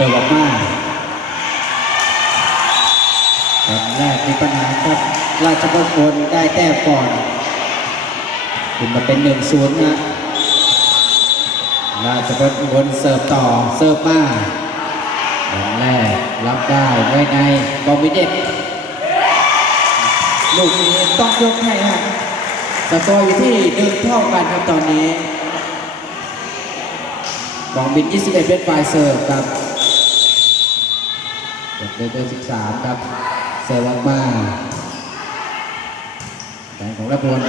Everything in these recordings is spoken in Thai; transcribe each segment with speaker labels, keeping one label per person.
Speaker 1: เปิดออกมาตอนแรกมีปัญหาครับราชบุตรได้แต้มก่อนขึ้นมาเป็นหนึ่งศูนย์นะราชบุตรเสิร์ฟต่อเสิร์ฟมาตอนแรกรับได้ไว้ในกองวิเดตลูกนี้ต้องยกให้ฮะสกอร์อยู่ที่หนึ่งเท่ากันครับตอนนี้บองบิน 21 เป็นฝ่ายเสิร์ฟครับ เบอร์เบอร์13 ครับเสิร์ฟออกมาแฟนของระพล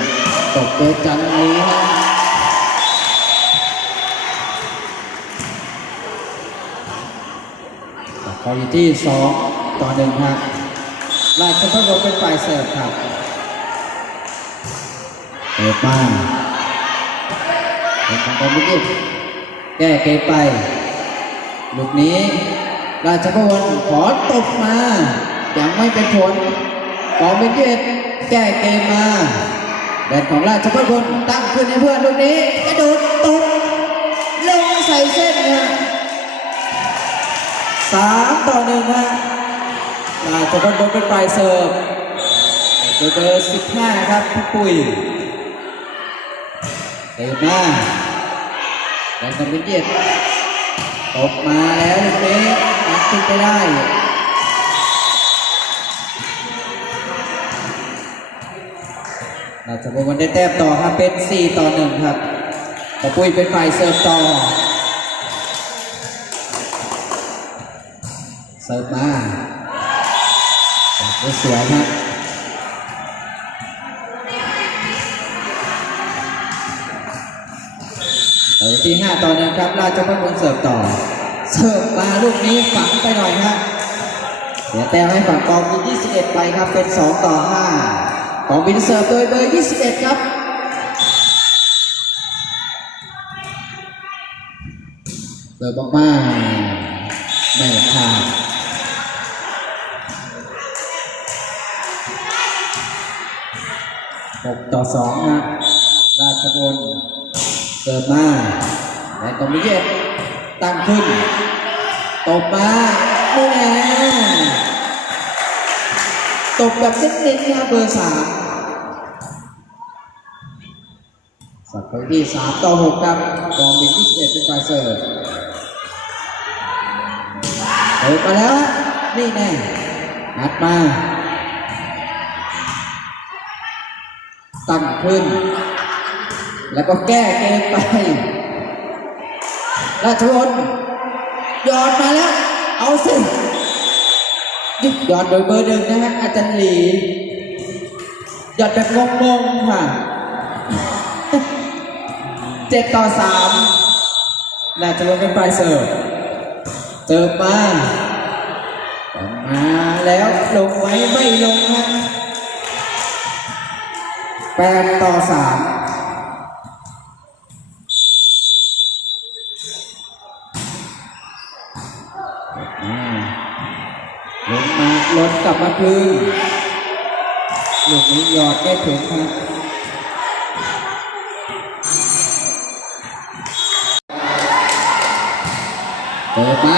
Speaker 1: ตกโดยจันทร์นี้ฮะคอลิที่ 2 ต่อ1ครับราชพัฒน์เป็นฝ่ายเสิร์ฟครับเปิดมาเป็นของบอลมิกิตแก้เกมไปลูกนี้ ราชพลขอตบมายังไม่เป็นผลกองเป็นเกตแก้เกมมาแบตของราชพลตั้งขึ้นให้เพื่อนลูกนี้ กระโดดตบลงใส่เส้นนะสามต่อหนึ่งฮะราชพลเป็นฝ่ายเสิร์ฟโดยเบอร์สิบห้าครับพี่ปุ้ยเติมมาแดนคอมพิวเตอร์ตบมาแล้วลูกนี้ ตัดขึ้นไปได้เราจะเป็นวันได้แต้มต่อครับเป็น 4 ต่อ 1 ครับปะปุ้ยเป็นฝ่ายเสิร์ฟต่อ เสิร์ฟมาเสิร์ฟสวยครับเออที่ 5 ต่อหนึ่งครับ ราชพัฒน์เสิร์ฟต่อ เสิร์ฟมาลูกนี้ฝังไปหน่อยครับเสียแต้มให้ฝั่งกองบิน21 ไปครับ เป็น 2 ต่อ 5 กองบินเสิร์ฟโดยเบอร์ 21 ครับเสิร์ฟอกมาไม่ขาดหกต่อสองนะราชบุญเสิร์ฟมาและตรงนี้เย็ด ตั้งขึ้น ตบมานี่แหละตบแบบเน้นๆนะเบอร์สามสัตว์ไปที่สามต่อหกครับกองบินที่สิบเอ็ดเป็นฝ่ายเสิร์ฟเสิร์ฟมาแล้วนี่แน่นัดมาตั้งขึ้น แล้วก็แก้เกมไป ราชวลหยอดมาแล้ว เอาสิยึดหยอดโดยเบอร์หนึ่งนะฮะอาจารย์หลีหยอดแบบงงๆค่ะเจ็ดต่อสามราชวลเป็นฝ่ายเสิร์ฟเสิร์ฟมามาแล้วลงไว้ไม่ลงครับแปดต่อสาม ลับมาคืนลูกนี้หยอดได้ถึงครับเปิดมา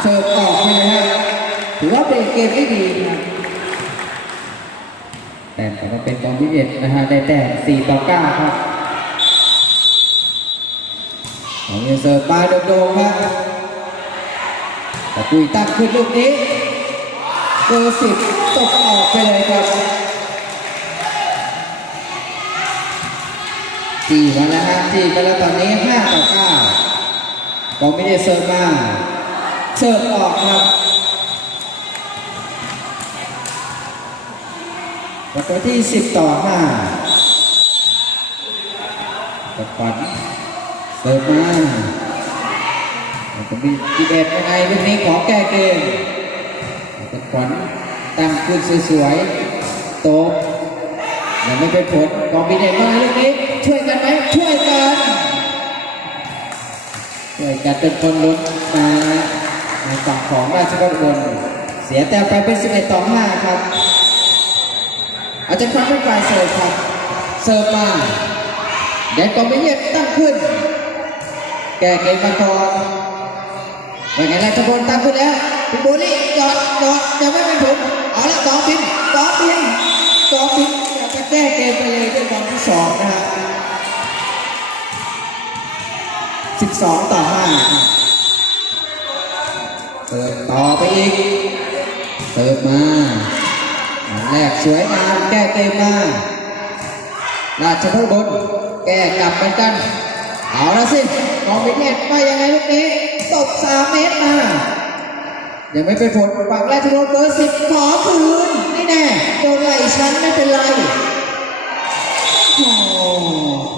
Speaker 1: เสิร์ฟออกไปเลยครับถือว่าเป็นเกมที่ดีครับแต่แต่มาเป็นบอลพิเศษนะฮะได้แต้ม4ต่อ9ครับของเยเสิร์ฟมาโดงๆครับตะกุยตั้งขึ้นลูกนี้ เบอร์สิบตกออกไปเลยครับจีแล้วนะฮะจีกันแล้วตอนนี้ห้าต่อเก้าบอลไม่ได้เสิร์ฟมาเสิร์ฟออกครับประตูที่สิบต่อห้าตะปันเสิร์ฟมาผมมีกีเด็ดยังไงลูกนี้ขอแก้เกม ขวัญตั้งขึ้นสวยๆโตะยังไม่เป็นผลกองบีเด็ดมาลูกนี้ ช่วยกันไหมช่วยกันช่วยกันเป็นคนลุ้นมาในฝั่งของราชบุรีเสียแต้มไปเป็น 11 ต่อ 5 ครับ อาจารย์ฟังเป็นฝ่ายเสิร์ฟครับ เสิร์ฟมาแดนกองบีเด็ดตั้งขึ้น แก้เกมมาก่อน ว่าไงราชบุญตั้งขึ้นแล้วคุณโบลี่จอดจอดจะไม่เป็นผลเอาละกองบินกองบินกองบินจะแก้เกมไปเลยด้วยบอลที่สองนะฮะสิบสองต่อห้าเติมต่อไปอีกเติมมาแรกสวยงามแก้เกมมาราชบุตรแก้กลับเหมือนกัน เอาละสิกองพิเทศว่ายังไงลูกนี้ตกสามเมตรมา ยังไม่เป็นผลฝั่งราชบุตรเบอร์สิบขอคืนนี่แน่โดนไหลชั้นไม่เป็นไรโอ้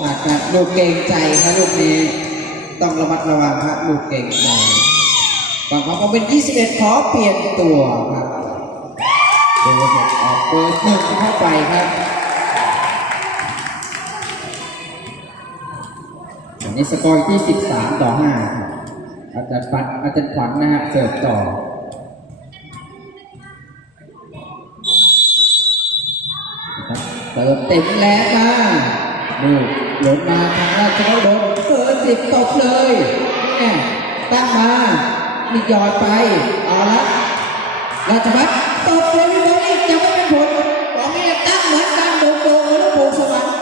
Speaker 1: ผลัดนะลูกเก่งใจครับลูกนี้ต้องระมัดระวังครับลูกเก่งใจฝั่งของเขาเป็น 21 ขอเปลี่ยนตัวครับเบอร์หกออกเบอร์หนึ่งเข้าไปครับ อันนี้สกอร์ที่ 13 ต่อ 5 ครับ อาจารย์ปัดอาจารย์ขวัญนะฮะเสิร์ฟต่อครับเติมเต็มแรงมาดูหลงมาทางราชบุรีเปิดสิบตกเลยนี่ตั้งมามีหยอดไป เอาละราชบัตรตกเลยพี่บอลอีกจะไม่เป็นผลของนี่ตั้งเหมือนกันโดงโดงเหมือนลูกโป่งสวรรค์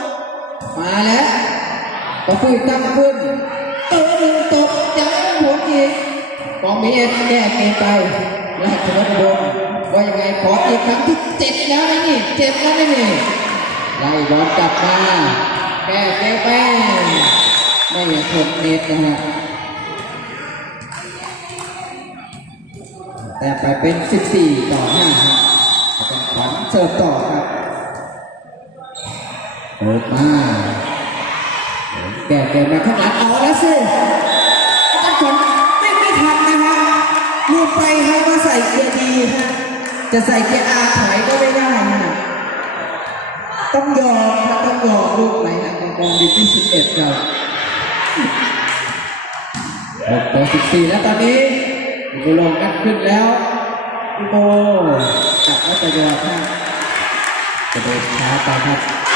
Speaker 1: มาแล้ว ก็ฟื้นตั้งขึ้นเติมหนึ่งตกจะไม่เป็นผลอีกของมีเอ็นแก้เกมไปราชบัตรบนว่ายังไงขออีกครั้งที่เจ็ดแล้วนะนี่เจ็ดแล้วนะนี่ไล่บอลกลับมาแก้เกมแป้ไม่ทนเมตรนะฮะแต่ไปเป็น 14 ต่อ5ครับเป็นขวัญเสิร์ฟต่อครับเปิดมา แก้เกมมาข้างหลังเอาแล้วสิอาจารย์ขวัญไม่ไม่ทันนะฮะลูกไปให้มาใส่เกียร์ดีฮะจะใส่เกียร์อาถอยก็ไม่ได้ฮะต้องยอมครับต้องยอมลูกไหนนะกองกองดีที่สิบเอ็ดครับหกต่อสิบสี่แล้วตอนนี้อุโลงกันขึ้นแล้วอุโมจับแล้วจะยอมครับจะเดินช้าไปครับ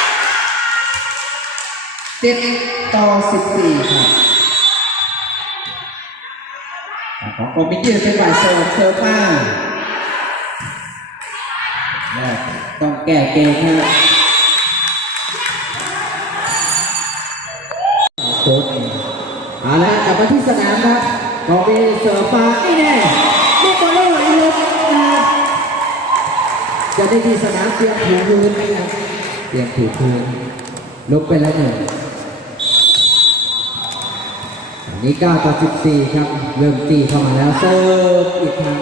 Speaker 1: เจ็ดต่อสิบสี่ครับของกอมิเกียร์เป็นฝ่ายเสิร์ฟเสิร์ฟมาแรกต้องแก้เกมครับโค้ชเอาละกลับมาที่สนามครับกอมีเสิร์ฟมานี่แน่ลูกบอลลูกไหลลงนะจะได้ที่สนามเตรียมถูพื้นนะครับเตรียมถูพื้นลุกไปแล้วหนึ่งอั นนี้9ต่อ14 ครับ เริ่มตีเข้ามาแล้วเสิร์ฟอีกครั้ง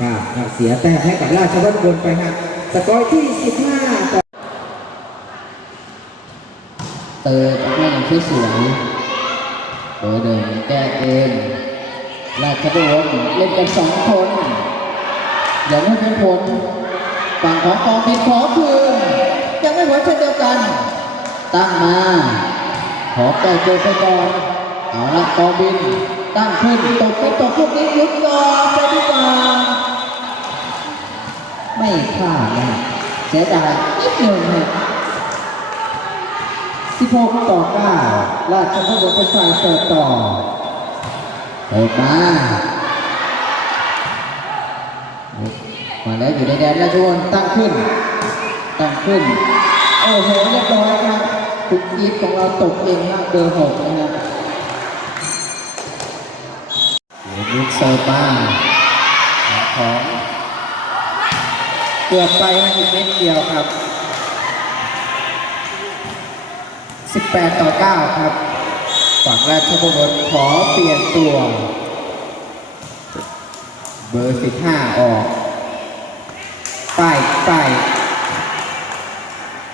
Speaker 1: ก้าครับเสียแต้มให้กับราชวัฒน์บนไปครับสกอร์ที่ 15ต่อเติมออกมาอย่งที่สวยเบอร์หนึ่งแก้เกมราชบุรีเล่นกันสองคนยังไม่เป็นผลฝั่งของกองบินขอคืนยังไม่ไหวเช่นเดียวกัน ตั้งมา ขอแก้เกมไปก่อนเอาละกอบินตั้งขึ้นตกไปตกลูกนี้หยุดก่อนจะดีกว่าไม่พลาดนะเสียดายนิดหนึ่งนะ16ต่อ9ราชบุรีเป็นฝ่ายเสิร์ฟต่อเปิดมามาแล้วอยู่ในแดนราชบุรีตั้งขึ้น ตั้งขึ้น โอ้โหเรียบร้อยครับ คุณอีทของเราตกเองนะเบอร์หกนะครับลูกเสิร์ฟมาของเกือบไปนะอีกเม็ดเดียวครับ 18 ต่อ 9 ครับ ฝั่งราชบุรีขอเปลี่ยนตัว เบอร์ 15 ออก ไป้ายป้าย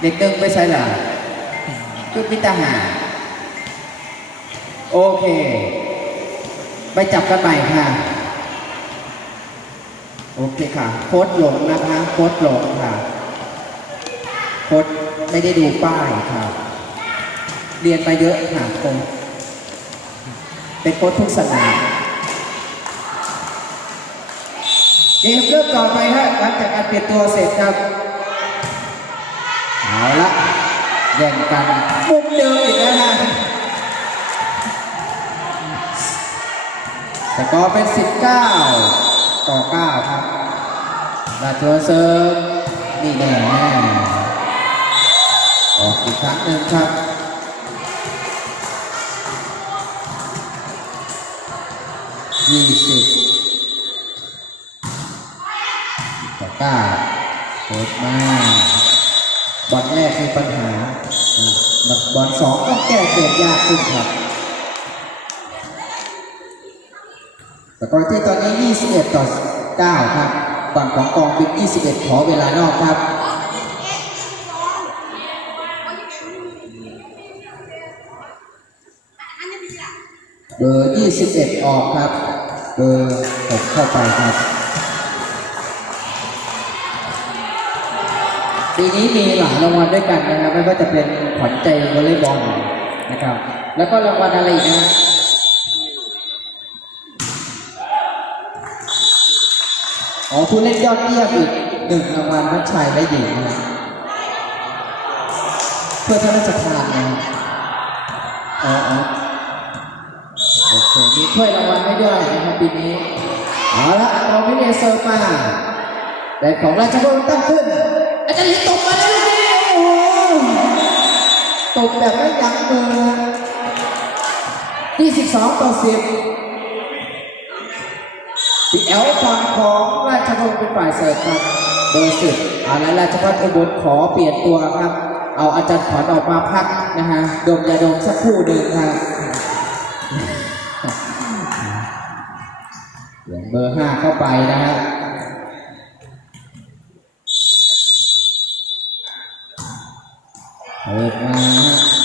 Speaker 1: เด็กตึงไม่ใช่หรอ ชุดพิตาหา โอเค ไปจับกันใหม่ค่ะ โอเคค่ะ โค้ดหลงนะคะ โค้ดหลงค่ะ โค้ดไม่ได้ดูป้ายค่ะ เรียนมาเยอะค่ะคงเป็นโค้ชทุกสนามเกมเริ่มต่อไปฮะหลังจากการเปลี่ยนตัวเสร็จครับ เอาละ แย่งกันมุมเดิมอีกแล้วฮะกอร์เป็น 19 ต่อ 9 ครับราชวัฒน์เซิร์ฟนี่แน่ออกอีกครั้งหนึ่งครับยี่สิบต่อเก้าเปิดมาก ปัญหาอะบอลสองต้องแก้เกมยากขึ้นครับแต่กรที่ตอนนี้ 21 ต่อ 9 ครับ ฝั่งของกองบิน21 ขอเวลานอกครับเบอร์ 21 ออกครับ เบอร์6เข้าไปครับ ปีนี้มีหลายรางวัลด้วยกันนะครับไม่ว่าจะเป็นขวัญใจวอลเลย์บอลนะครับ แล้วก็รางวัลอะไรอีกนะอ๋อผู้เล่นยอดเยี่ยมอีกหนึ่งรางวัลทั้งชายและหญิงนะเพื่อท่านราชทานนะครับอ๋อโอเคมีถ้วยรางวัลให้ด้วยนะครับปีนี้เอาละเราพิเนเซอร์มาแต่ของราชบุรีตั้งขึ้น อาจารย์ลิตกมาแล้วลูกนี่โอ้ตกแบบไม่ยั้งมือ22 ต่อ 10ปีแอลฝั่งของราชบุรีเป็นฝ่ายเสิร์ฟครับเบอร์สิบเอาละราชพัฒน์อุบลขอเปลี่ยนตัวครับ เอาอาจารย์ขอนออกมาพักนะฮะ ดมยาดมสักครู่หนึ่งครับเหลืองเบอร์ห้าเข้าไปนะฮะ เปิดมา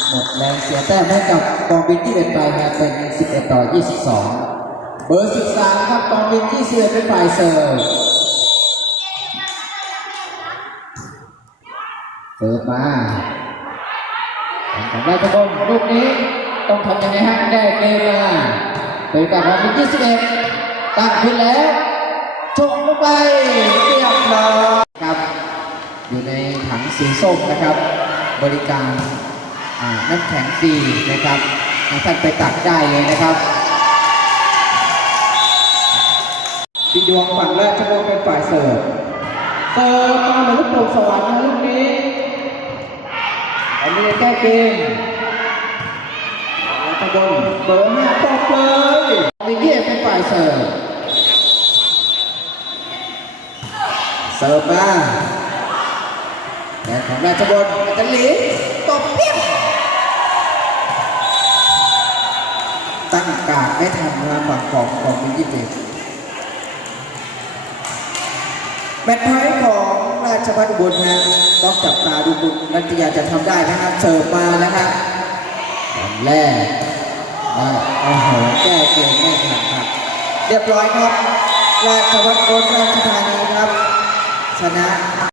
Speaker 1: หมดแรงเสียแต้มให้กับกองบินที่เป็นไปครับเป็น 11 ต่อ 22 เบอร์ 13 ครับกองบินที่11เป็นฝ่ายเสิร์ฟเสิร์ฟมาของราชบุรีลูกนี้ต้องทำยังไงฮะได้เกมมาเป็นกับกองบินที่11ตั้งขึ้นแล้วชกลงไปเรียบร้อยครับ อยู่ในถังสีส้มนะครับ บริการอ่าน้ำแข็งฟรีนะครับท่านไปตักได้เลยนะครับพี่ดวงฝั่งแรกชมรมเป็นฝ่ายเสิร์ฟเสิร์ฟมาเหมือนลูกโป่งสวรรค์นะลูกนี้อันนี้แก้เกมรัชบนเบอร์ห้าตบเลยมิเกียเป็นฝ่ายเสิร์ฟเสิร์ฟมา แต่ของราชบนอาจารย์หลีตบเปี้ยงตั้งกาดไม่ทันนะฝั่งของของมิยี่สิบแมตช์พอยต์ของราชพัฒน์อุบลนะต้องจับตาดูบุญนัทยาจะทำได้นะครับเสิร์ฟมานะครับตอนแรกนะโอ้โหแก้เกมไม่ทันครับเรียบร้อยครับราชวัฒน์โกราชธานีครับ ชนะ